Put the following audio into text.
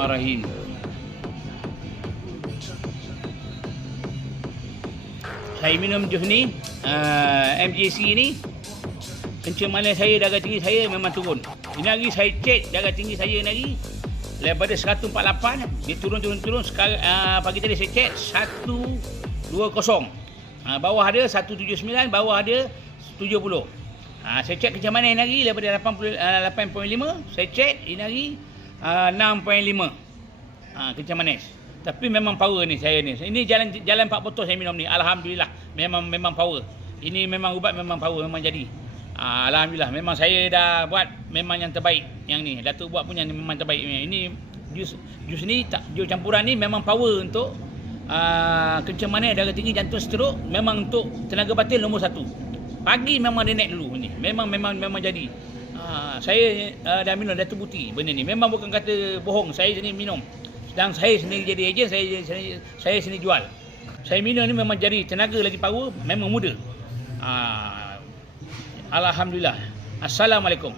Bismillahirrahmanirrahim. Saya minum jus ni, MJC ni, kencing saya, darah tinggi saya memang turun. Ini hari saya cek darah tinggi saya ni hari daripada 148, dia turun. Sekarang pagi tadi saya cek 120. Bawah ada 179, bawah ada 70. Saya cek kencing manis ni hari daripada 8.5, saya cek ini hari 6.5 kencing manis. Tapi memang power ni saya ni. Ini jalan 4 botol saya minum ni. Alhamdulillah. Memang power. Ini memang ubat memang power, memang jadi. Alhamdulillah. Memang saya dah buat memang yang terbaik yang ni. Datuk buat punya ni memang terbaik. Ini jus ni jus campuran ni memang power untuk kencing manis, darah tinggi, jantung, stroke. Memang untuk tenaga batin nombor 1. Pagi memang dia naik dulu ni. Memang jadi. Saya dah minum, dah terbukti benda ni. Memang bukan kata bohong. Saya sendiri minum. Dan saya sendiri jadi ejen, saya sendiri jual. Saya minum ni memang jadi tenaga lagi power, memang muda. Alhamdulillah. Assalamualaikum.